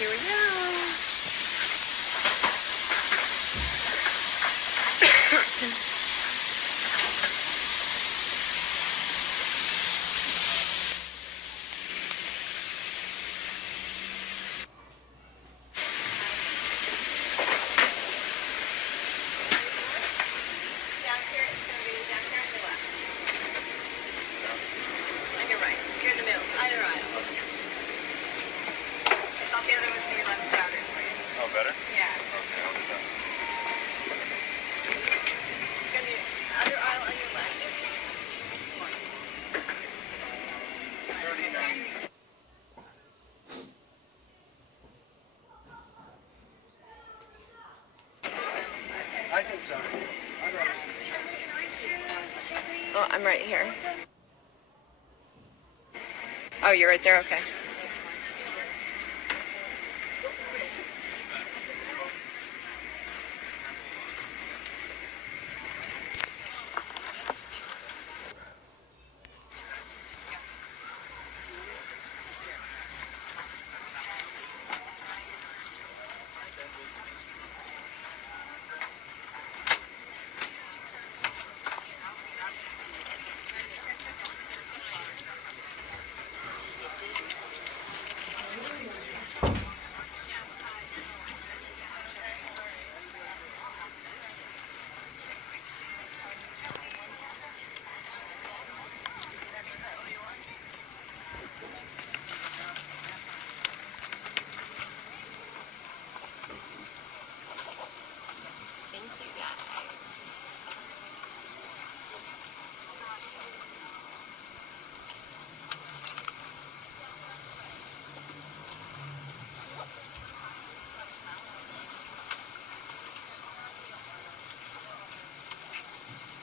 Here we go. Oh, I'm right here. Oh, you're right there? Okay.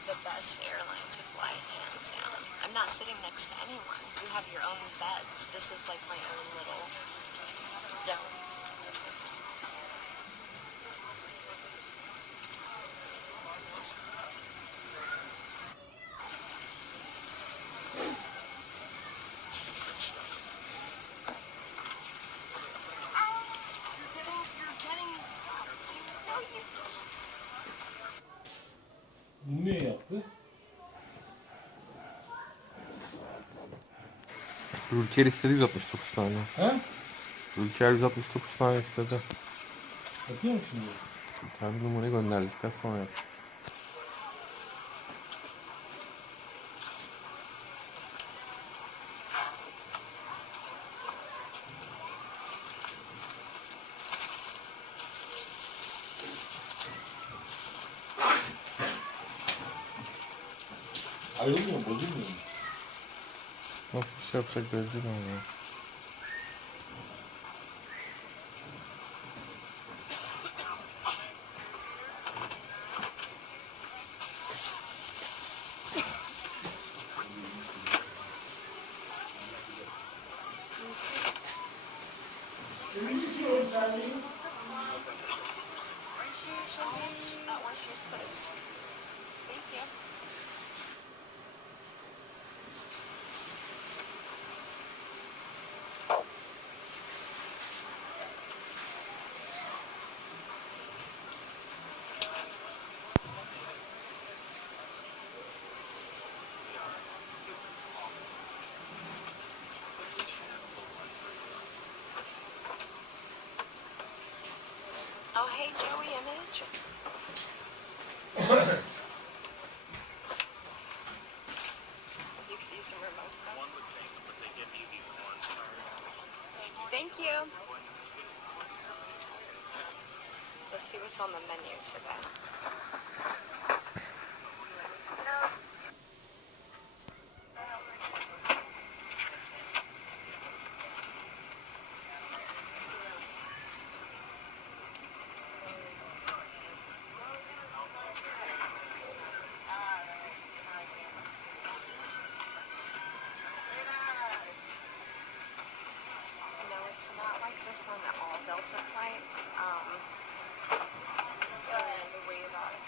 The best airline to fly, hands down. I'm not sitting next to anyone. You have your own beds. This is like my own little dome. Ne yaptı? Ülker istedi 169 tane. Ha? Ülker 169 tane istedi. Yapıyor mu şimdi? Bir tane numarayı gönderdikten sonra yap. Ayrılmıyor mu? Bozulmuyor mu? Nasıl bir şey yapacak belli değil ama. Oh, hey, Joey Image. You could use some mimosa. One would think, but they give you these orange cards. Thank you. Let's see what's on the menu today. On all Delta flights, so worry about it.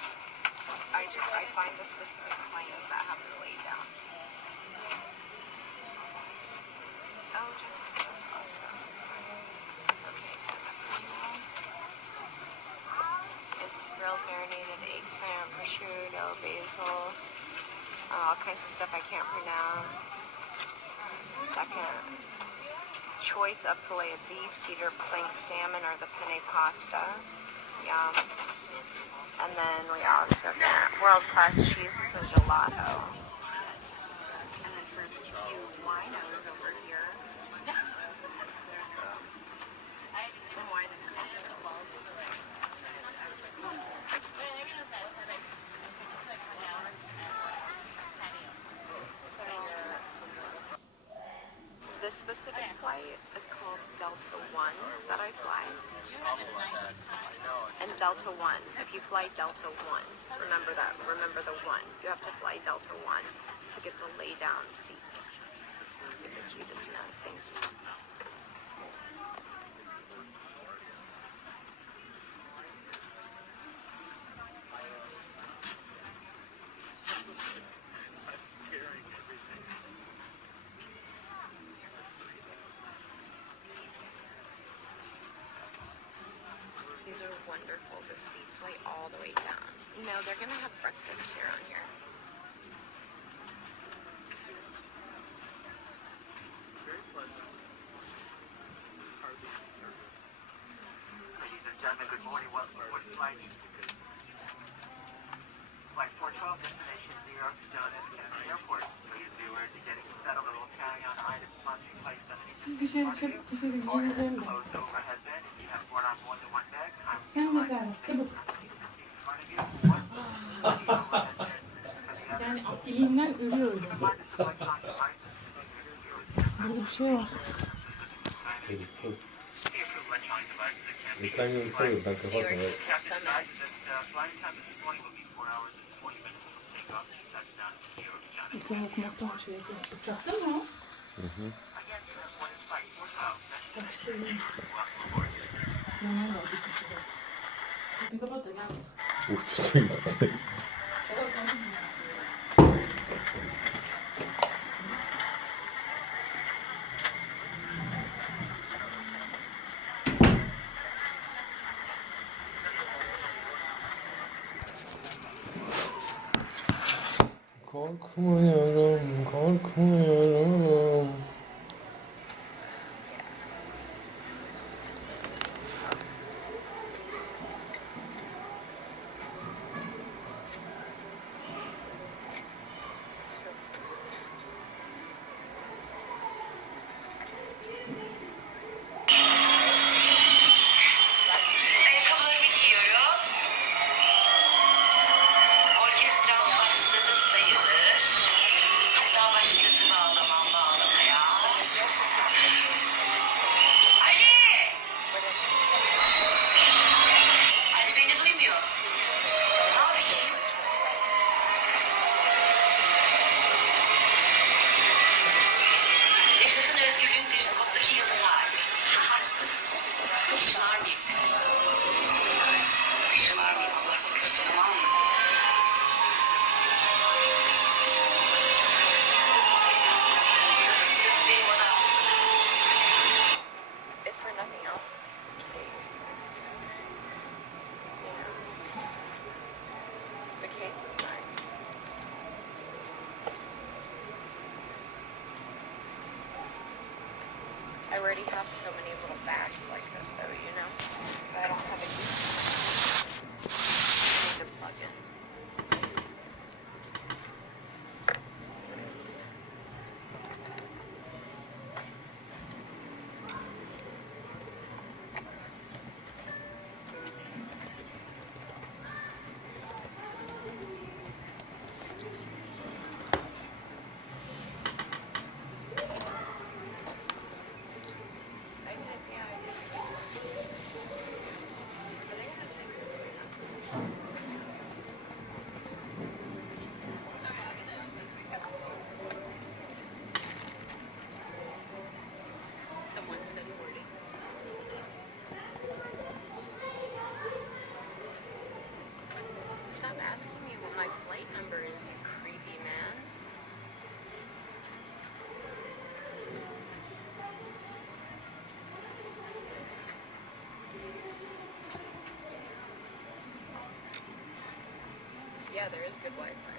all kinds of stuff I can't pronounce. Second choice of filet of beef, cedar plank salmon, or the penne pasta. Yum. And then we also got world-class cheeses and gelato. And then for you winos over here, there's some wine and cocktails. So this specific flight is called Delta One that I fly. And Delta One, if you fly Delta One, remember the one. You have to fly Delta One to get the lay down seats. Give the cutest nose, thank you. These are wonderful. The seats lay all the way down. No, they're gonna have breakfast here on here. Very pleasant. Ladies and gentlemen, good morning. Welcome to flight flight 412, destination New York to John F. Kennedy Airport. Please be aware to getting settled and will carry on items must be placed underneath the seat in front of you. Or closed overhead bin. If you have brought on more than one bag, kindly slide the seat underneath the seat in front of you. One seat overhead bin. Yani dilinden ölüyorum. Burada bir şey var. Periscope. Ekran görüntüsü yok. Ben kapatma. Evet. İlkan okumaktan şey yapıyor. Uçakta mı o? Açıkta değil. Normal var. Bir kapat da gel. Uçtu gitti. Korkmuyorum, korkmuyorum. Ayakkabılarımı giyiyorum. Orkestram başladı sayılır. Hatta başladı bağlamaya. Ali! Ali beni duymuyor. Ne yapayım? Yaşasın özgürlüğün periskoptaki yıldız hali. Şımarmayayım. Şımarmayayım Allah korusun, tamam mı? Benim odam. If for nothing else, just in case. Yeah. The case is nice. I already have so many little bags like this though, you know? So I don't have a use. I need to plug in. I did, yeah, I did. Are they gonna take this or not? Someone said 40. Stop asking me what my flight number is, you creepy man. Yeah, there is good Wi-Fi.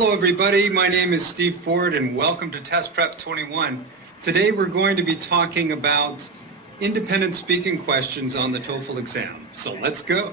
Hello everybody, my name is Steve Ford and welcome to Test Prep 21. Today we're going to be talking about independent speaking questions on the TOEFL exam. So let's go.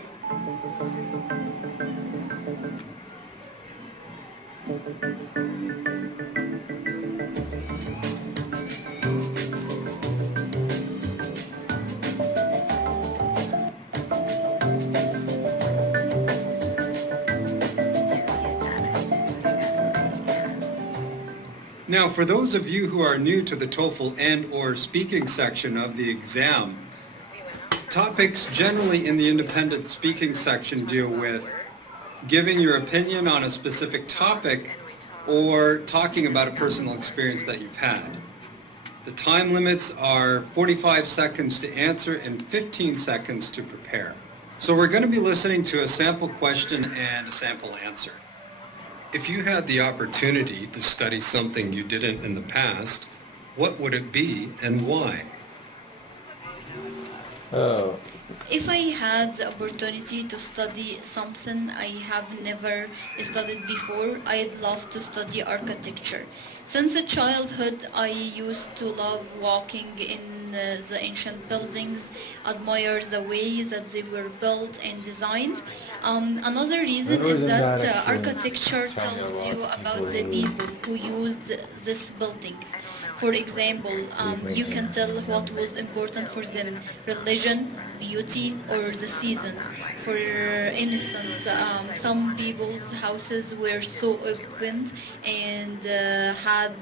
Now, for those of you who are new to the TOEFL and/or speaking section of the exam, topics generally in the independent speaking section deal with giving your opinion on a specific topic or talking about a personal experience that you've had. The time limits are 45 seconds to answer and 15 seconds to prepare. So we're going to be listening to a sample question and a sample answer. If you had the opportunity to study something you didn't in the past, what would it be and why? If I had the opportunity to study something I have never studied before, I'd love to study architecture. Since childhood, I used to love walking in the ancient buildings, admire the way that they were built and designed. Another reason is that architecture tells you about the people who used these buildings. For example, you can tell what was important for them, religion, beauty, or the seasons. For instance, some people's houses were so open and had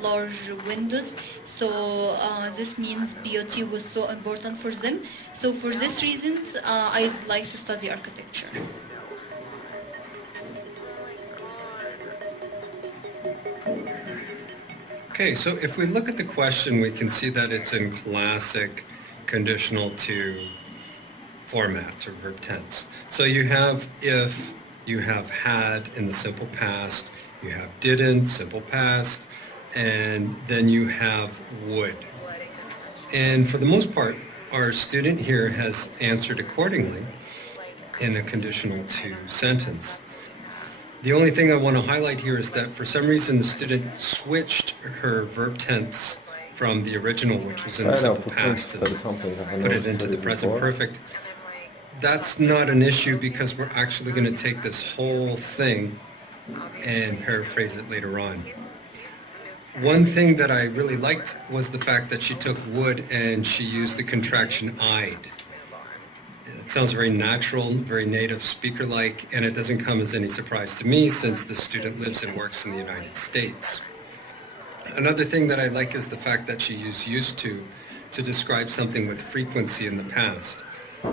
large windows, so this means beauty was so important for them. So for these reasons, I'd like to study architecture. Okay, so if we look at the question, we can see that it's in classic conditional to format or verb tense. So you have if, you have had in the simple past, you have didn't, simple past, and then you have would. And for the most part, our student here has answered accordingly in a conditional to sentence. The only thing I want to highlight here is that for some reason the student switched her verb tense from the original, which was in the simple past, and put it into the present perfect. That's not an issue because we're actually going to take this whole thing and paraphrase it later on. One thing that I really liked was the fact that she took would and she used the contraction I'd. It sounds very natural, very native speaker-like, and it doesn't come as any surprise to me since the student lives and works in the United States. Another thing that I like is the fact that she used to describe something with frequency in the past.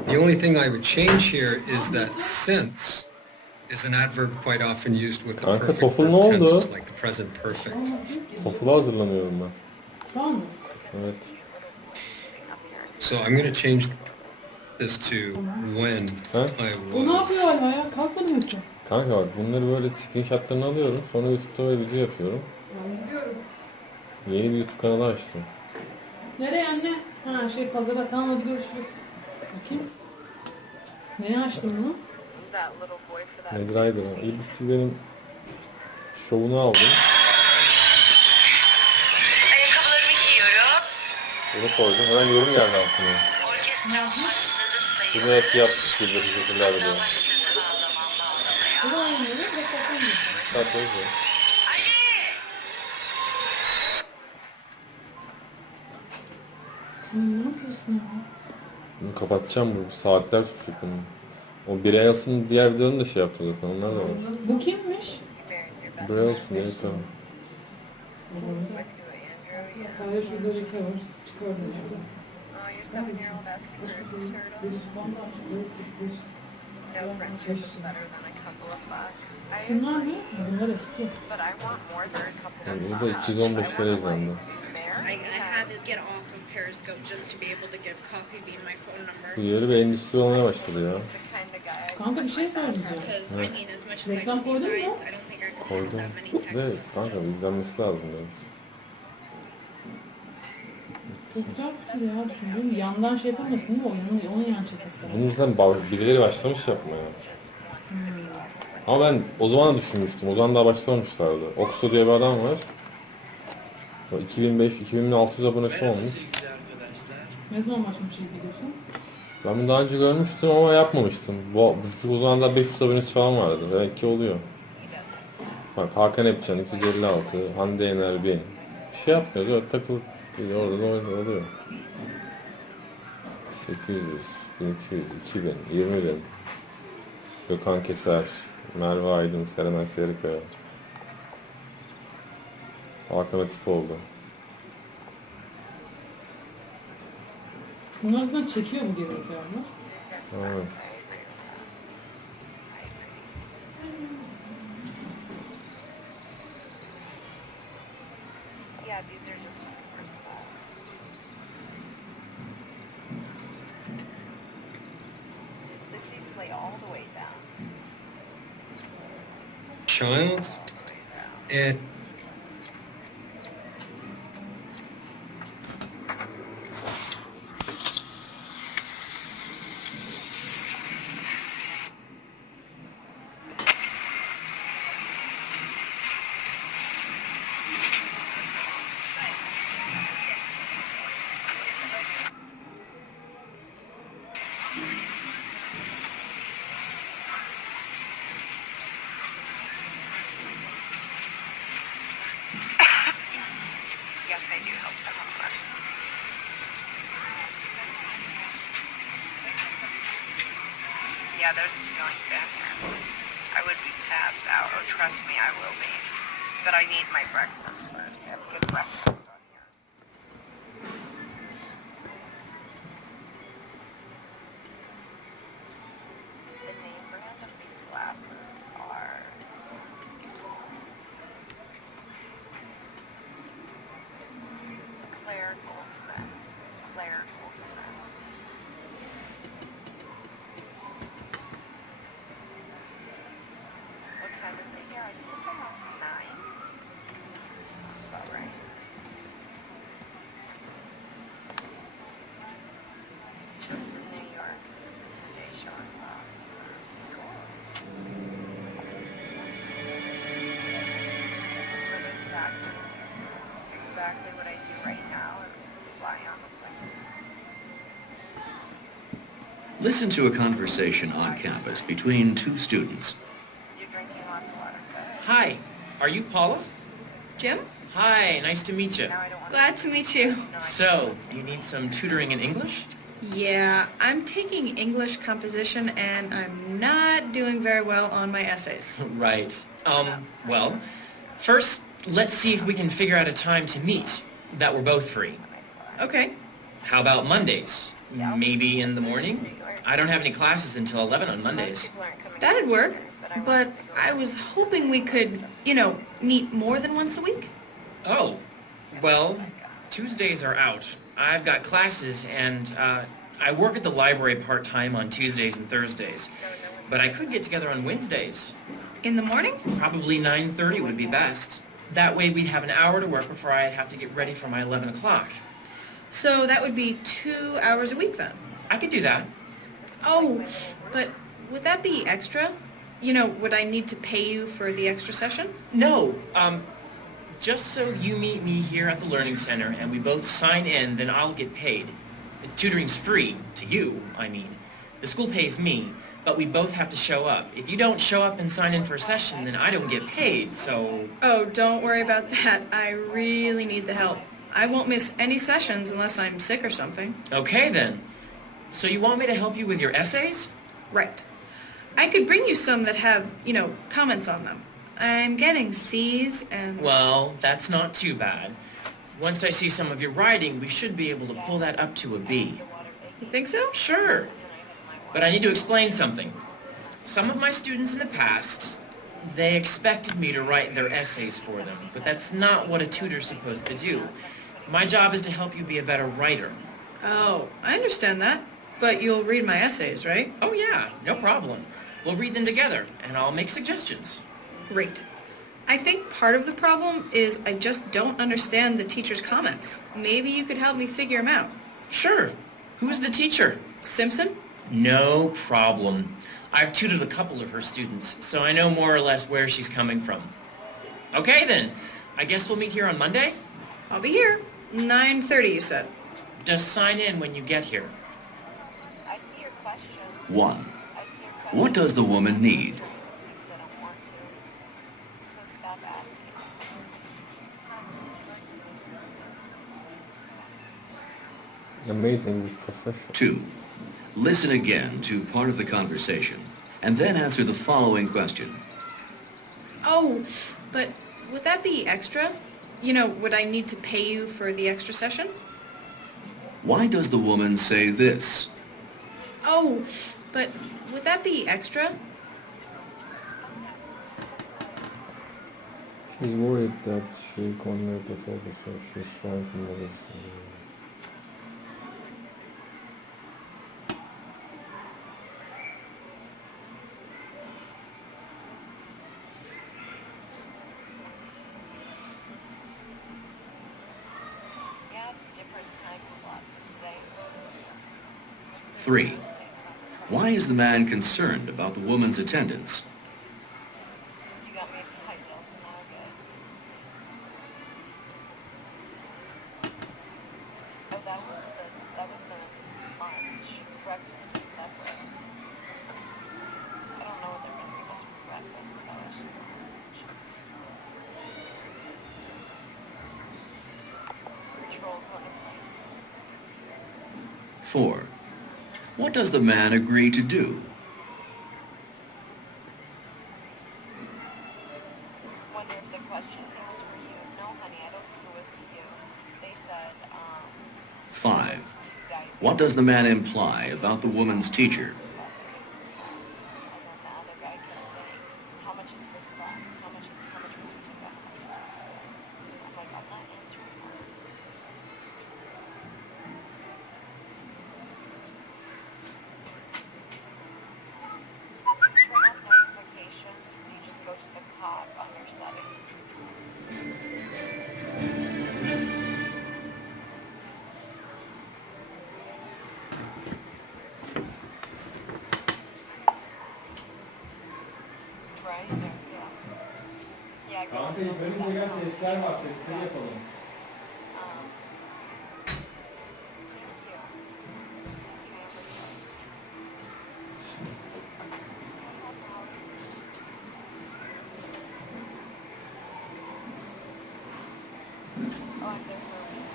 The only thing I would change here is that since is an adverb quite often used with the perfect verb tenses, like the present perfect. TOEFL'a hazırlanıyorum ben. Şu an mı? Evet. So I'm going to change this to when Sen? I O ne was. yapıyor hala ya? Kalkmadı mı hiç? Kanka bak bunları böyle screenshotlarını alıyorum. Sonra YouTube'da böyle video yapıyorum. Ben gidiyorum. Yeni bir YouTube kanalı açtım. Nereye anne? Ha pazara, tamam hadi görüşürüz. Bakayım. Neye açtın bunu? That little boy for that. Nedir Aydın? İlk Stiller'in şovunu aldım. Ayakkabılarımı giyiyorum. Bunu koydum. Hemen yorum geldi aslında. Orkestram başladı sayıyor. Bunu hep yaptık. Bir de teşekkürler diyor. Başladı bağlamam. O zaman yeni 5 dakika mı? Saat oldu. Ne yapıyorsun ya? Bunu kapatacağım bu. Saatler tutacak bunu. O Bree Alson diğer videonun da şey yaptı zaten. Onlar da var. Bu kimmiş? Bree Alson neyse. Sadece şurada leke var. Çıkardım şurası. Oh, your 7-year-old asking for a dessert. No friendship is better than a couple of bucks. Bunlar ne? Bunlar eski. But I want more than a couple of Yani burada 215 kere izlendi. There? I had to get off of Periscope just to be able to give Coffee Bean my phone number. Bu yeri bir endüstri olmaya başladı ya. The kind of guy I Kanka bir şey söyleyeceğim. Because, I mean, as much as I Reklam love you koydun mu? guys, I don't think I can Koydum. that many Ve texts. kanka izlenmesi lazım biraz. Çok güzel fikir ya. Düşündüm. Yandan yapamazsın değil mi? Onun yan çekmesi lazım. Bunun yüzden birileri başlamış yapmaya. Ama ben o zaman da düşünmüştüm. O zaman daha başlamamışlardı. Okso diye bir adam var. O 200600 abonesi olmuş. Ne zaman başlamış şey biliyorsun? Ben bunu daha önce görmüştüm ama yapmamıştım. Bu zamanlar 500 abonesi falan vardı. Demek ki oluyor. Bak Hakan Epcan 256, Hande Yener 1000. Bir şey yapmıyoruz, öyle takılıp orada da oluyor. 800, 1200, 2000, 20.000. Gökhan Keser, Merve Aydın, Serenay Serikaya. Hakan Atipoğlu. Bunlar aslında çekiyor mu gerekiyor ama? Evet. Yeah, these are just first class. The seats lay all the way down. Child and Yes, I do help the homeless. Yeah, there's a ceiling fan here. I would be passed out. Oh, trust me, I will be. But I need my breakfast first. I have to get breakfast on here. The name brand of these glasses are Claire Goldsmith. Claire Goldsmith. What time is it here? I think it's almost 9. Sounds about right. Just in New York. Today showing class. Cool. But exactly what I do right now is fly on the plane. Listen to a conversation on campus between two students. You're drinking lots of water. Hi, are you Paula? Jim? Hi, nice to meet you. Now I don't want Glad to meet you. So, you need some tutoring in English? Yeah, I'm taking English composition and I'm not doing very well on my essays. Right. Well, first, let's see if we can figure out a time to meet that we're both free. Okay. How about Mondays? Maybe in the morning? I don't have any classes until 11 on Mondays. That'd work. But I was hoping we could, meet more than once a week. Oh, well, Tuesdays are out. I've got classes and I work at the library part-time on Tuesdays and Thursdays. But I could get together on Wednesdays. In the morning? Probably 9:30 would be best. That way we'd have an hour to work before I'd have to get ready for my 11 o'clock. So that would be 2 hours a week then. I could do that. Oh, but would that be extra? Would I need to pay you for the extra session? No, just so you meet me here at the Learning Center and we both sign in, then I'll get paid. The tutoring's free, to you, I mean. The school pays me, but we both have to show up. If you don't show up and sign in for a session, then I don't get paid, so... Oh, don't worry about that. I really need the help. I won't miss any sessions unless I'm sick or something. Okay, then. So you want me to help you with your essays? Right. I could bring you some that have, comments on them. I'm getting C's and... Well, that's not too bad. Once I see some of your writing, we should be able to pull that up to a B. You think so? Sure. But I need to explain something. Some of my students in the past, they expected me to write their essays for them, but that's not what a tutor's supposed to do. My job is to help you be a better writer. Oh, I understand that. But you'll read my essays, right? Oh yeah, no problem. We'll read them together, and I'll make suggestions. Great. I think part of the problem is I just don't understand the teacher's comments. Maybe you could help me figure them out. Sure. Who's the teacher? Simpson? No problem. I've tutored a couple of her students, so I know more or less where she's coming from. Okay then, I guess we'll meet here on Monday? I'll be here. 9:30, you said. Just sign in when you get here. I see your question. 1. I see your question. What does the woman need? It's because I don't want to. So stop asking. Amazing profession. 2. Listen again to part of the conversation and then answer the following question. Oh, but would that be extra? You know, would I need to pay you for the extra session? Why does the woman say this? Oh, but would that be extra? She's worried that she cornered the focus, so she's trying to move it. Yeah, it's a different time slot today. 3. Why is the man concerned about the woman's attendance? You got me high heels and now good. Oh, that was the lunch. Breakfast is separate. I don't know what they're gonna bring us for breakfast, but that was just lunch. Patrols on the plane. 4. What does the man agree to do? Wonder if the question thing was for you. No, honey, I don't think it was to you. They said, 5. two guys. What does the man imply about the woman's teacher? And then the other guy kept saying, how much is first class? How much was your ticket? How much was first class? I'm like, I'm not answering that. Turn off notifications. You just go to the cog on your settings. Right? There's glasses. Yeah, go on. testler var, testleri yapalım. Thank you. Camera's closed. Oh, I'm there for a week.